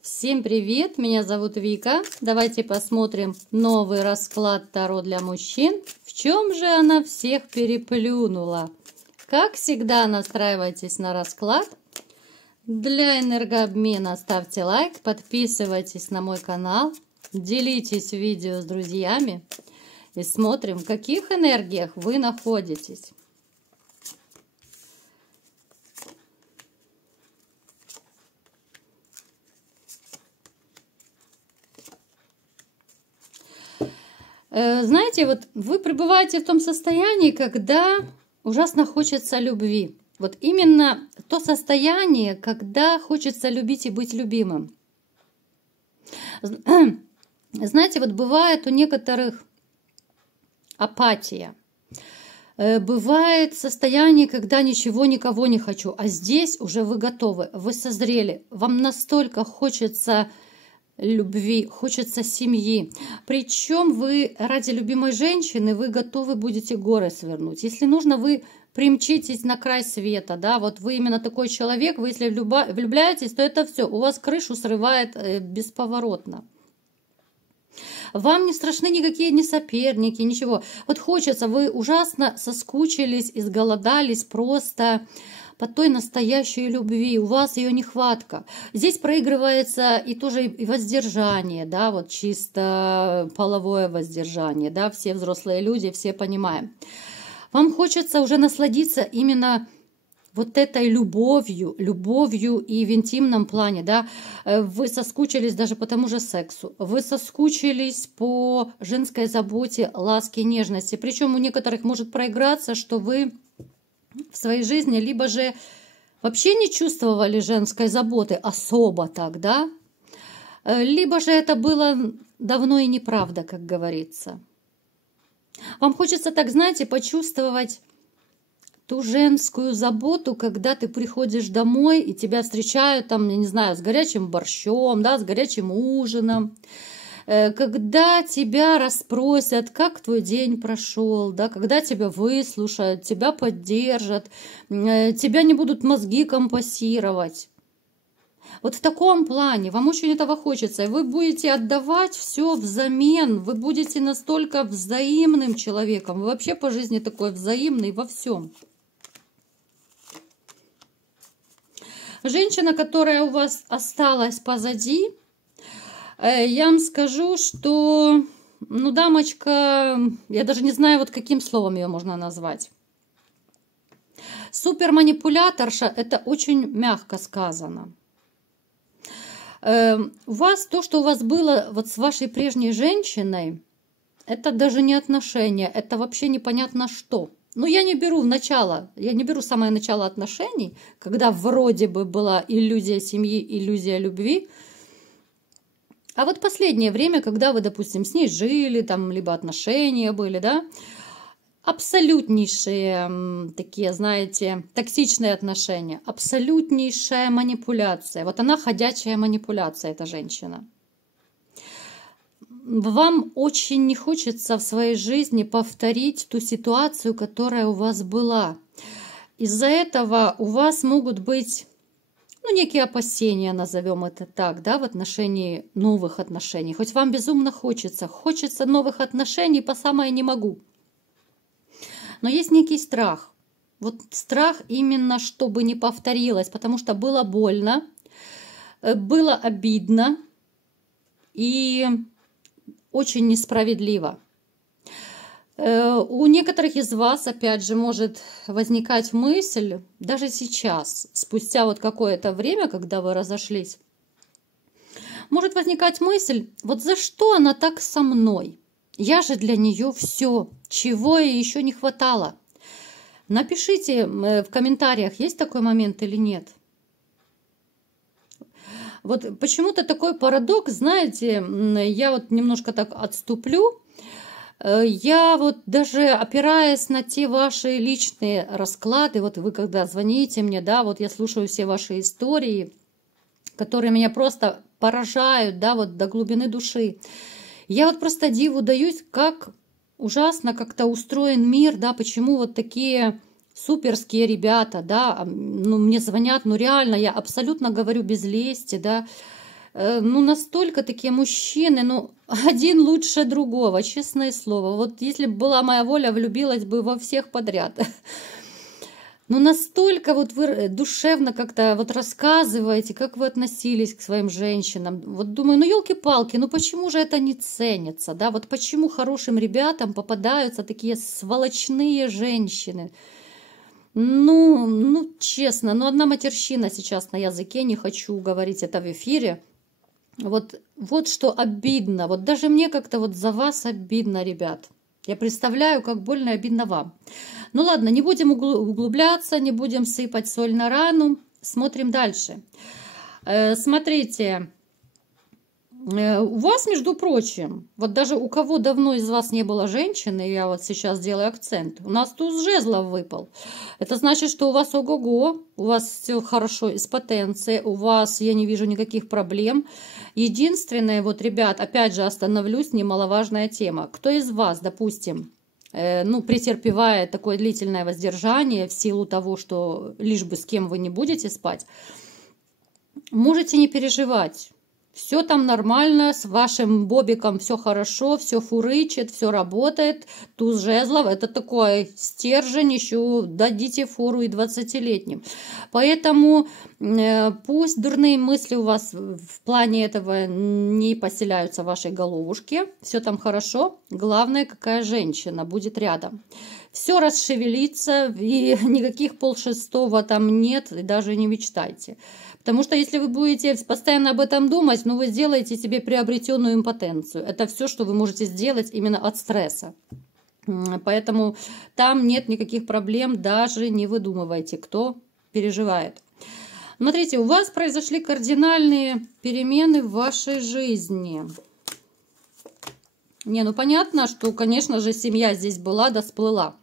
Всем привет! Меня зовут Вика. Давайте посмотрим новый расклад Таро для мужчин. В чем же она всех переплюнула? Как всегда, настраивайтесь на расклад. Для энергообмена ставьте лайк, подписывайтесь на мой канал, делитесь видео с друзьями и смотрим, в каких энергиях вы находитесь. Знаете, вот вы пребываете в том состоянии, когда ужасно хочется любви. Вот именно то состояние, когда хочется любить и быть любимым. Знаете, вот бывает у некоторых апатия. Бывает состояние, когда ничего, никого не хочу. А здесь уже вы готовы, вы созрели. Вам настолько хочется любви, хочется семьи. Причем вы ради любимой женщины, вы готовы будете горы свернуть. Если нужно, вы примчитесь на край света, да, вот вы именно такой человек, вы если влюбляетесь, то это все, у вас крышу срывает бесповоротно. Вам не страшны никакие ни соперники, ничего. Вот хочется, вы ужасно соскучились, изголодались просто по той настоящей любви, у вас ее нехватка. Здесь проигрывается и тоже и воздержание, да, вот чисто половое воздержание, да, все взрослые люди, все понимаем. Вам хочется уже насладиться именно вот этой любовью и в интимном плане, да, вы соскучились даже по тому же сексу, вы соскучились по женской заботе, ласке, нежности, причем у некоторых может проиграться, что вы в своей жизни либо же вообще не чувствовали женской заботы особо так, да, либо же это было давно и неправда, как говорится. Вам хочется так, знаете, почувствовать ту женскую заботу, когда ты приходишь домой и тебя встречают там, я не знаю, с горячим борщом, да, с горячим ужином, когда тебя расспросят, как твой день прошел, да, когда тебя выслушают, тебя поддержат, тебя не будут мозги компассировать. Вот в таком плане вам очень этого хочется, и вы будете отдавать все взамен, вы будете настолько взаимным человеком, вы вообще по жизни такой взаимный во всем. Женщина, которая у вас осталась позади, я вам скажу, что, ну, дамочка, я даже не знаю, вот каким словом ее можно назвать. Суперманипуляторша, это очень мягко сказано. У вас то, что у вас было вот с вашей прежней женщиной, это даже не отношения, это вообще непонятно что. Ну, я не беру начало, я не беру самое начало отношений, когда вроде бы была иллюзия семьи, иллюзия любви. А вот последнее время, когда вы, допустим, с ней жили, там, либо отношения были, да, абсолютнейшие такие, знаете, токсичные отношения, абсолютнейшая манипуляция. Вот она ходячая манипуляция, эта женщина. Вам очень не хочется в своей жизни повторить ту ситуацию, которая у вас была. Из-за этого у вас могут быть, ну, некие опасения, назовем это так, да, в отношении новых отношений. Хоть вам безумно хочется новых отношений по самое не могу. Но есть некий страх. Вот страх именно, чтобы не повторилось, потому что было больно, было обидно и очень несправедливо. У некоторых из вас, опять же, может возникать мысль, даже сейчас, спустя вот какое-то время, когда вы разошлись, может возникать мысль, вот за что она так со мной? Я же для нее все, чего ей еще не хватало. Напишите в комментариях, есть такой момент или нет. Вот почему-то такой парадокс, знаете, я вот немножко так отступлю. Я вот даже опираясь на те ваши личные расклады, вот вы когда звоните мне, да, вот я слушаю все ваши истории, которые меня просто поражают, да, вот до глубины души. Я вот просто диву даюсь, как ужасно как-то устроен мир, да, почему вот такие суперские ребята, да, ну, мне звонят, ну реально, я абсолютно говорю без лести, да, ну, настолько такие мужчины, ну, один лучше другого, честное слово. Вот если бы была моя воля, влюбилась бы во всех подряд. Ну, настолько вот вы душевно как-то вот рассказываете, как вы относились к своим женщинам. Вот думаю, ну, елки-палки, ну почему же это не ценится, да? Вот почему хорошим ребятам попадаются такие сволочные женщины? Ну, честно, ну, одна матерщина сейчас на языке, не хочу говорить это в эфире. Вот что обидно, вот даже мне как-то вот за вас обидно, ребят. Я представляю, как больно и обидно вам. Ну ладно, не будем углубляться, не будем сыпать соль на рану. Смотрим дальше. Смотрите, у вас, между прочим, вот даже у кого давно из вас не было женщины, я вот сейчас делаю акцент, у нас туз жезлов выпал. Это значит, что у вас ого-го, у вас все хорошо из потенции, у вас, я не вижу никаких проблем. Единственное, вот, ребят, опять же остановлюсь, немаловажная тема. Кто из вас, допустим, ну, претерпевая такое длительное воздержание в силу того, что лишь бы с кем вы не будете спать, можете не переживать. Все там нормально, с вашим бобиком все хорошо, все фурычит, все работает. Туз жезлов – это такой стержень, еще дадите фору и 20-летним. Поэтому пусть дурные мысли у вас в плане этого не поселяются в вашей головушке. Все там хорошо. Главное, какая женщина будет рядом. Все расшевелится, и никаких 5:30 там нет, и даже не мечтайте. Потому что если вы будете постоянно об этом думать, ну, вы сделаете себе приобретенную импотенцию. Это все, что вы можете сделать именно от стресса. Поэтому там нет никаких проблем, даже не выдумывайте, кто переживает. Смотрите, у вас произошли кардинальные перемены в вашей жизни. Не, ну понятно, что, конечно же, семья здесь была, да сплыла.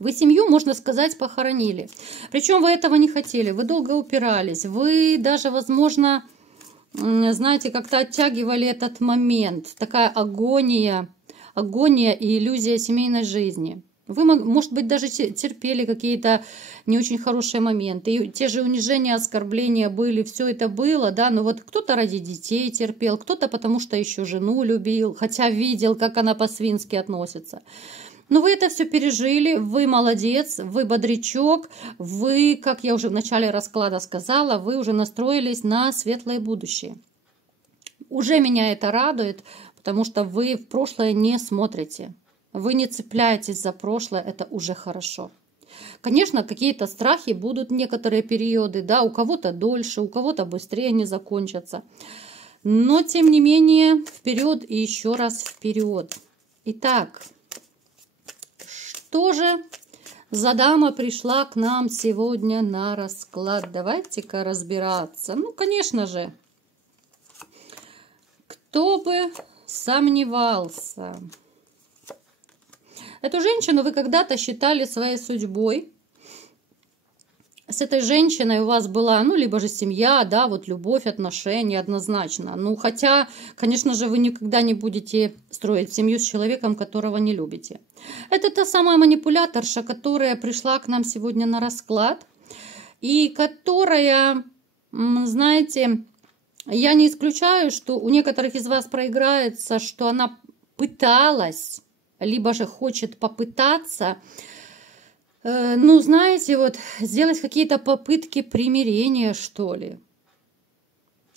Вы семью, можно сказать, похоронили. Причем вы этого не хотели, вы долго упирались. Вы даже, возможно, знаете, как-то оттягивали этот момент. Такая агония и иллюзия семейной жизни. Вы, может быть, даже терпели какие-то не очень хорошие моменты. И те же унижения, оскорбления были, все это было, да. Но вот кто-то ради детей терпел, кто-то потому что еще жену любил, хотя видел, как она по-свински относится. Но вы это все пережили, вы молодец, вы бодрячок, вы, как я уже в начале расклада сказала, вы уже настроились на светлое будущее. Уже меня это радует, потому что вы в прошлое не смотрите, вы не цепляетесь за прошлое, это уже хорошо. Конечно, какие-то страхи будут некоторые периоды, да, у кого-то дольше, у кого-то быстрее они закончатся. Но, тем не менее, вперед и еще раз вперед. Итак, что же за дама пришла к нам сегодня на расклад? Давайте-ка разбираться. Ну, конечно же, кто бы сомневался. Эту женщину вы когда-то считали своей судьбой. С этой женщиной у вас была, ну, либо же семья, да, вот любовь, отношения однозначно. Ну, хотя, конечно же, вы никогда не будете строить семью с человеком, которого не любите. Это та самая манипуляторша, которая пришла к нам сегодня на расклад. И которая, знаете, я не исключаю, что у некоторых из вас проиграется, что она пыталась, либо же хочет попытаться, ну, знаете, вот сделать какие-то попытки примирения, что ли.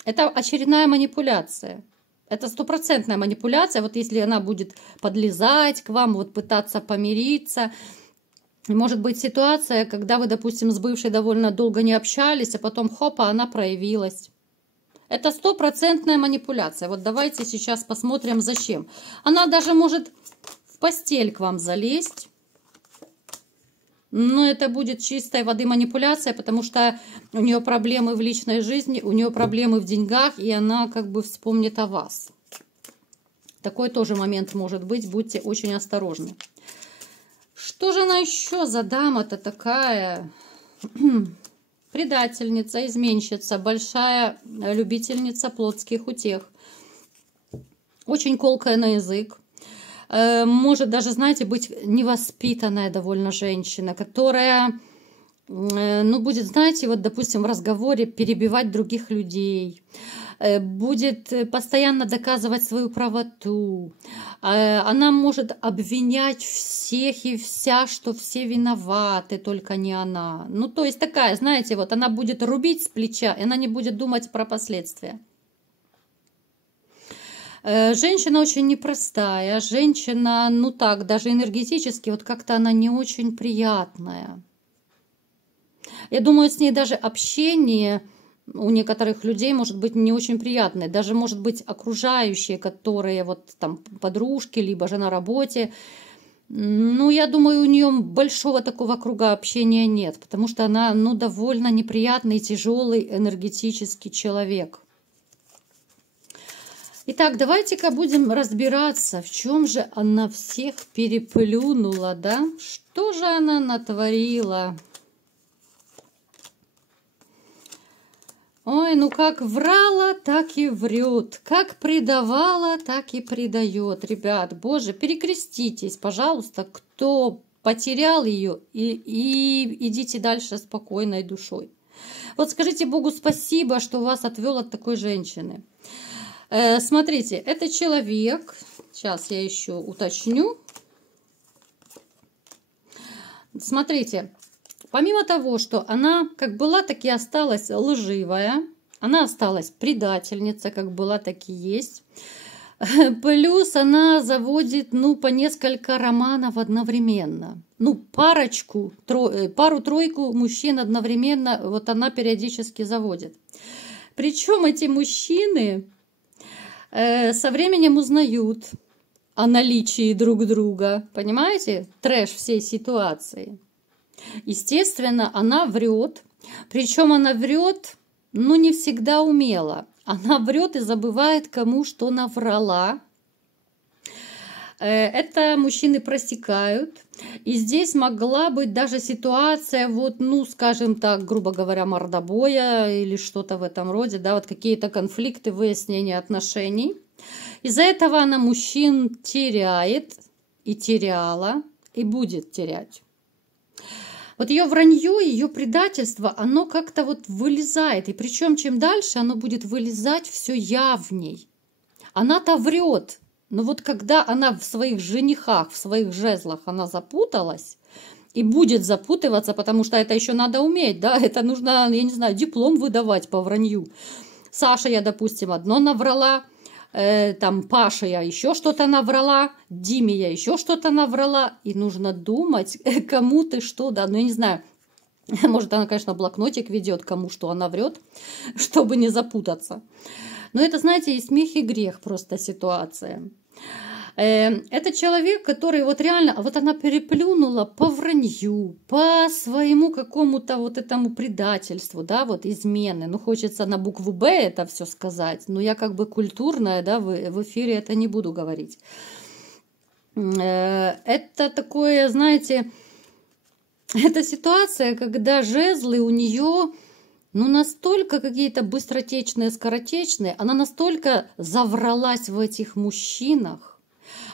Это очередная манипуляция. Это стопроцентная манипуляция. Вот если она будет подлезать к вам, вот пытаться помириться. Может быть ситуация, когда вы, допустим, с бывшей довольно долго не общались, а потом хопа, она проявилась. Это стопроцентная манипуляция. Вот давайте сейчас посмотрим, зачем. Она даже может в постель к вам залезть. Но это будет чистой воды манипуляция, потому что у нее проблемы в личной жизни, у нее проблемы в деньгах, и она как бы вспомнит о вас. Такой тоже момент может быть, будьте очень осторожны. Что же она еще за дама-то такая? Предательница, изменщица, большая любительница плотских утех. Очень колкая на язык. Может даже, знаете, быть невоспитанная довольно женщина, которая, ну, будет, знаете, вот, допустим, в разговоре перебивать других людей. будет постоянно доказывать свою правоту. Она может обвинять всех и вся, что все виноваты, только не она. Ну, то есть такая, знаете, вот она будет рубить с плеча, и она не будет думать про последствия. Женщина очень непростая, женщина, ну так, даже энергетически, вот как-то она не очень приятная. Я думаю, с ней даже общение у некоторых людей может быть не очень приятное. Даже, может быть, окружающие, которые вот там подружки, либо же на работе. Ну, я думаю, у нее большого такого круга общения нет, потому что она, ну, довольно неприятный, тяжелый энергетический человек. Итак, давайте-ка будем разбираться, в чем же она всех переплюнула, да? Что же она натворила? Ой, ну как врала, так и врет. Как предавала, так и предает. Ребят, боже, перекреститесь, пожалуйста, кто потерял ее, и идите дальше спокойной душой. Вот скажите Богу спасибо, что вас отвел от такой женщины. Смотрите, это человек, сейчас я еще уточню. Смотрите, помимо того, что она как была, так и осталась лживая, она осталась предательница, как была, так и есть. Плюс она заводит, ну, по несколько романов одновременно. Ну, пару-тройку мужчин одновременно вот она периодически заводит. Причем эти мужчины со временем узнают о наличии друг друга. Понимаете? Трэш всей ситуации. Естественно, она врет. Причем она врет, ну, не всегда умело. Она врет и забывает, кому что наврала. Это мужчины просекают. И здесь могла быть даже ситуация, вот, ну, скажем так, грубо говоря, мордобоя или что-то в этом роде, да, вот какие-то конфликты, выяснения отношений. Из-за этого она мужчин теряет и теряла, и будет терять. Вот ее вранье, ее предательство, оно как-то вот вылезает. И причем чем дальше, оно будет вылезать все явней. Она-то врет. Но вот когда она в своих женихах, в своих жезлах, она запуталась и будет запутываться, потому что это еще надо уметь, да, это нужно, я не знаю, диплом выдавать по вранью. Саша, я, допустим, одно наврала, там Паша я еще что-то наврала, Диме я еще что-то наврала, и нужно думать, кому ты что, да, ну я не знаю, может она, конечно, блокнотик ведет, кому что она врет, чтобы не запутаться. Но это, знаете, и смех, и грех просто ситуация. Это человек, который вот реально, вот она переплюнула по вранью, по своему какому-то вот этому предательству, да, вот измены. Ну, хочется на букву «Б» это все сказать, но я как бы культурная, да, в эфире это не буду говорить. Это такое, знаете, это ситуация, когда жезлы у нее, ну, настолько какие-то быстротечные, скоротечные, она настолько завралась в этих мужчинах,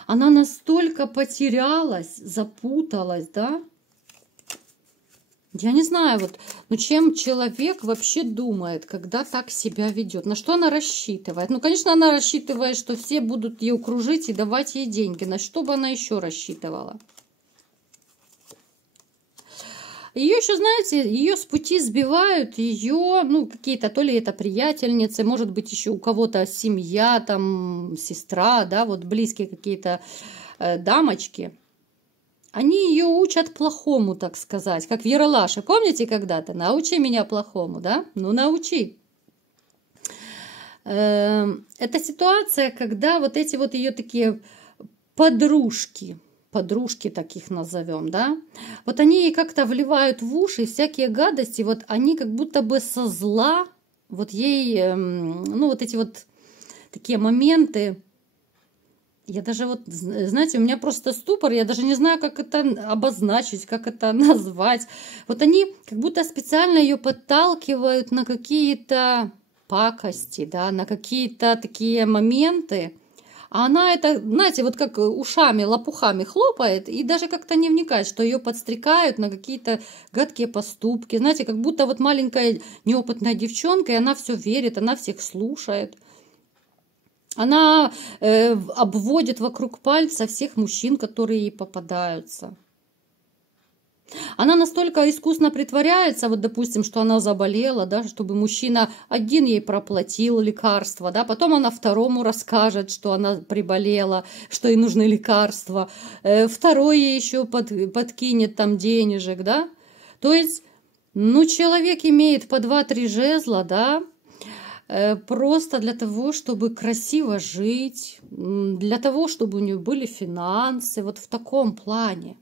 она настолько потерялась, запуталась, да? Я не знаю, вот, ну, чем человек вообще думает, когда так себя ведет, на что она рассчитывает. Ну, конечно, она рассчитывает, что все будут ее кружить и давать ей деньги. На что бы она еще рассчитывала? Ее еще, знаете, ее с пути сбивают, ее, ну, какие-то, то ли это приятельницы, может быть, еще у кого-то семья, там, сестра, да, вот близкие какие-то дамочки. Они ее учат плохому, так сказать, как в Ералаше. Помните когда-то? Научи меня плохому, да? Ну, научи. Это ситуация, когда вот эти вот ее такие подружки таких назовем, да, вот они ей как-то вливают в уши всякие гадости, вот они как будто бы со зла, вот ей, ну, вот эти вот такие моменты, я даже вот, знаете, у меня просто ступор, я даже не знаю, как это обозначить, как это назвать, вот они как будто специально ее подталкивают на какие-то пакости, да, на какие-то такие моменты, А она это, знаете, вот как ушами, лопухами хлопает и даже как-то не вникает, что ее подстрекают на какие-то гадкие поступки. Знаете, как будто вот маленькая неопытная девчонка, и она все верит, она всех слушает. Она обводит вокруг пальца всех мужчин, которые ей попадаются. Она настолько искусно притворяется, вот, допустим, что она заболела, да, чтобы мужчина один ей проплатил лекарства, да, потом она второму расскажет, что она приболела, что ей нужны лекарства, второй ей еще подкинет там денежек, да. То есть, ну, человек имеет по 2-3 жезла, да, просто для того, чтобы красиво жить, для того, чтобы у нее были финансы, вот в таком плане.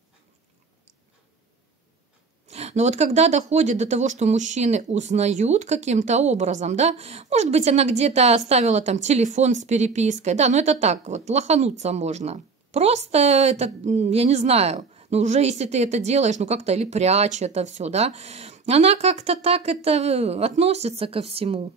Но вот когда доходит до того, что мужчины узнают каким-то образом, да, может быть, она где-то оставила там телефон с перепиской, да, но это так, вот лохануться можно. Просто это, я не знаю, ну уже если ты это делаешь, ну как-то или прячь это все, да, она как-то так это относится ко всему.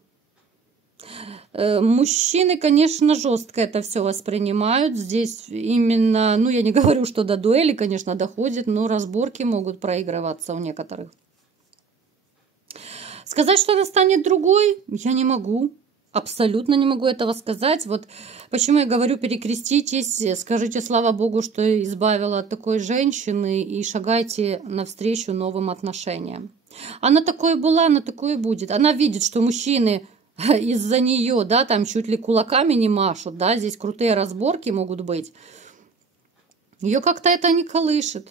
Мужчины, конечно, жестко это все воспринимают. Здесь именно, ну, я не говорю, что до дуэли, конечно, доходит, но разборки могут проигрываться у некоторых. Сказать, что она станет другой, я не могу. Абсолютно не могу этого сказать. Вот почему я говорю, перекреститесь, скажите слава Богу, что избавила от такой женщины и шагайте навстречу новым отношениям. Она такой была, она такой будет. Она видит, что мужчины из-за нее, да, там чуть ли кулаками не машут, да, здесь крутые разборки могут быть. Ее как-то это не колышет.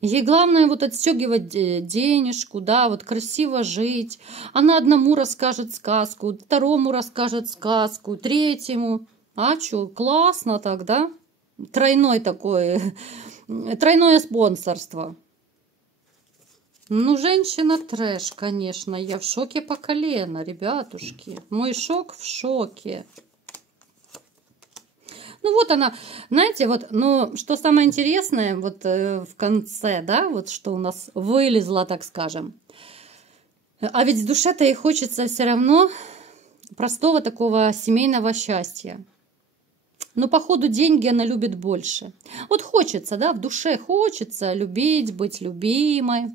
Ей главное вот отстегивать денежку, да, вот красиво жить. Она одному расскажет сказку, второму расскажет сказку, третьему. А что, классно так, да? Тройное спонсорство. Ну, женщина трэш, конечно. Я в шоке по колено, ребятушки. Мой шок в шоке. Ну, вот она, знаете, вот, ну, что самое интересное, вот в конце, да, вот что у нас вылезло, так скажем. А ведь в душе-то ей хочется все равно простого такого семейного счастья. Но, походу, деньги она любит больше. Вот хочется, да, в душе хочется любить, быть любимой,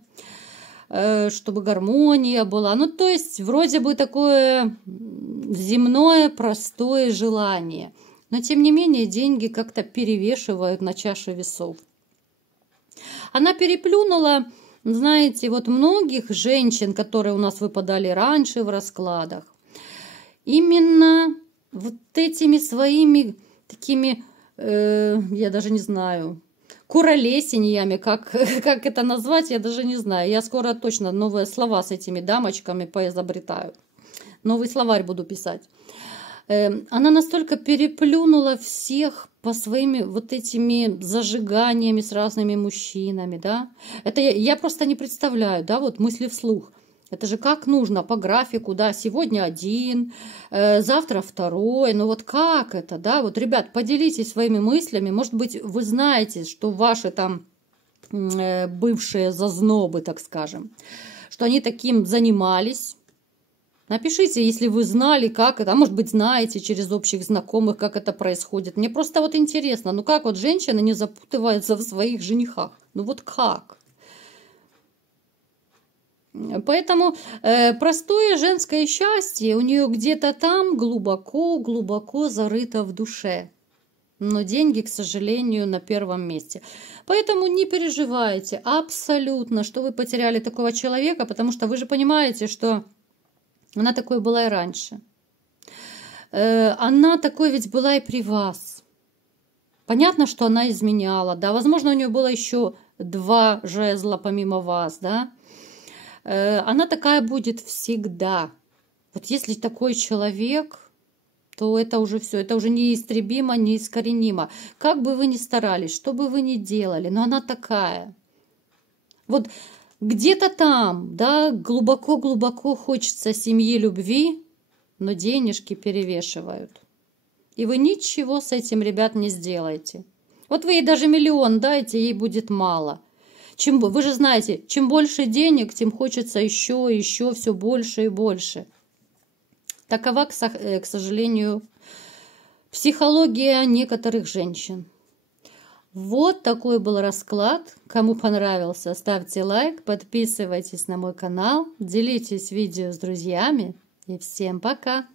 чтобы гармония была. Ну, то есть, вроде бы такое земное, простое желание. Но, тем не менее, деньги как-то перевешивают на чаше весов. Она переплюнула, знаете, вот многих женщин, которые у нас выпадали раньше в раскладах, именно вот этими своими такими, я даже не знаю, куролесениями, как это назвать, я даже не знаю. Я скоро точно новые слова с этими дамочками поизобретаю. Новый словарь буду писать. Она настолько переплюнула всех по своими вот этими зажиганиями с разными мужчинами, да. Это я просто не представляю, да, вот мысли вслух. Это же как нужно по графику, да, сегодня один, завтра второй, ну вот как это, да, вот, ребят, поделитесь своими мыслями, может быть, вы знаете, что ваши там бывшие зазнобы, так скажем, что они таким занимались. Напишите, если вы знали, как это, а может быть, знаете через общих знакомых, как это происходит. Мне просто вот интересно, ну как вот женщина не запутывается в своих женихах, ну вот как? Поэтому простое женское счастье у нее где-то там глубоко зарыто в душе. Но деньги, к сожалению, на первом месте. Поэтому не переживайте абсолютно, что вы потеряли такого человека, потому что вы же понимаете, что она такой была и раньше. Она такой ведь была и при вас. Понятно, что она изменяла, да, возможно, у нее было еще 2 жезла помимо вас, да. Она такая будет всегда. Вот если такой человек, то это уже все, это уже неистребимо, неискоренимо. Как бы вы ни старались, что бы вы ни делали, но она такая. Вот где-то там, да, глубоко-глубоко хочется семьи, любви, но денежки перевешивают. И вы ничего с этим, ребят, не сделаете. Вот вы ей даже 1 000 000 дайте, ей будет мало. Вы же знаете, чем больше денег, тем хочется еще все больше и больше. Такова, к сожалению, Психология некоторых женщин. Вот такой был расклад. Кому понравился, ставьте лайк, подписывайтесь на мой канал, делитесь видео с друзьями. И всем пока!